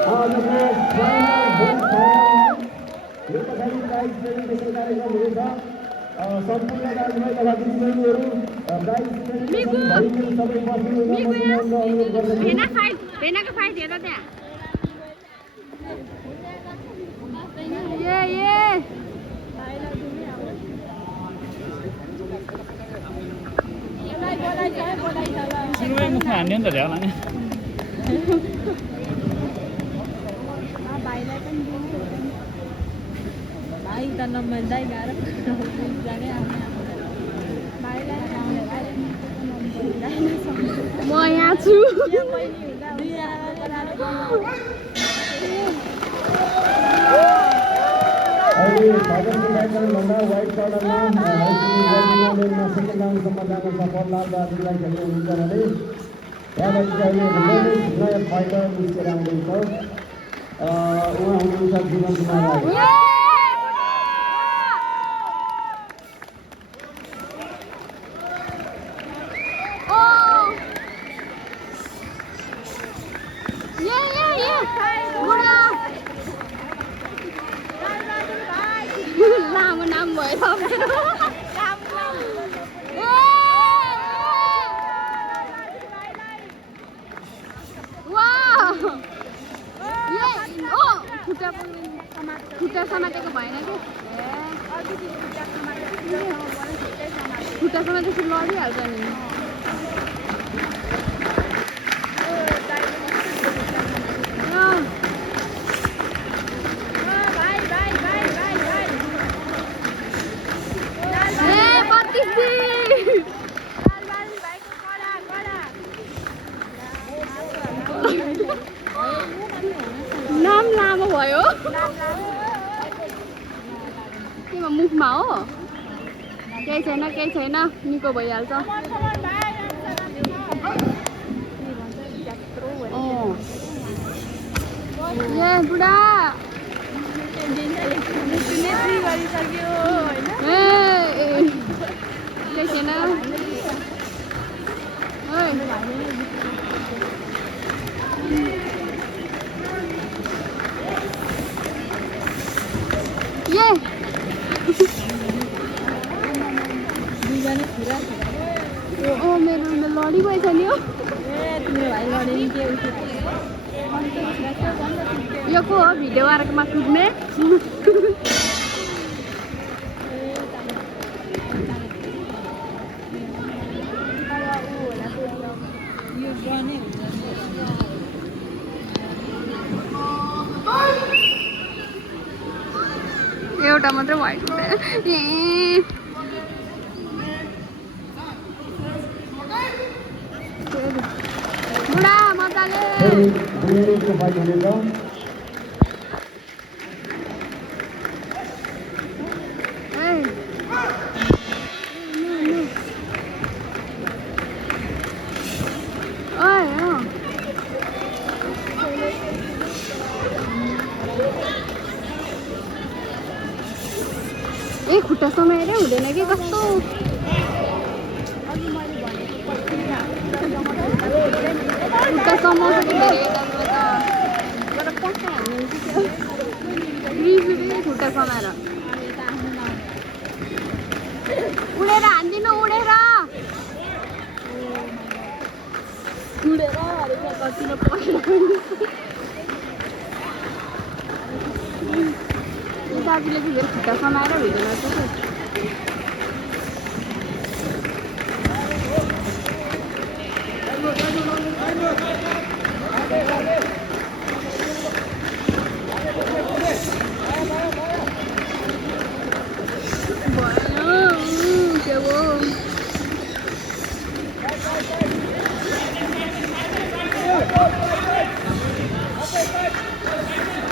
आजको final vote यो पछाडि प्राइज प्रेजेन्टेसन कार्यक्रम हुनेछ। सम्पूर्ण दाजुभाइ तथा दिदीबहिनीहरू प्राइज प्रेजेन्टेसन भइगयो। सबै बस्नु अनुरोध गर्दछु। भेनाको फाइट हेर त्यहाँ। सुरुमै मुखमा हान्यो नि त झ्याउ लाने। भाइ त नम्बरदै गाह्रो म यहाँ छु। अहिले भगवती कार्यक्रमभन्दा व्हाइट कर्नरमा सेकेन्ड राउन्डसम्म जान सफल लालबहादुरलाई खेल्नु हुन्छ भने त्यहाँबाट अहिले नयाँ फाइटर निस्केर आउँदैछ। उहाँ हुनुहुन्छ जीवन कुमार राई। लामो नाम भयो खुट्टा समातेको भएन कि खुट्टा समातेपछि लडिहाल्छ नि। नाम लामो भयो केमा मुखमा हो? केही छैन निको भइहाल्छ। ए बुढा केही छैन। मेरो लडी भएछ नि हो। यो को हो भिडियो आर्कमा कुद्ने? एउटा मात्रै व्हाइट बुढा मजाले ए खुट्टा समाएरै हुँदैन कि कस्तो खुट्टा समाउँछ कि धेरै खुट्टा समाएर उडेर हान्दिनु उडेर कतिले दाजुले चाहिँ खुट्टा समाएर भिडियो गर्छ।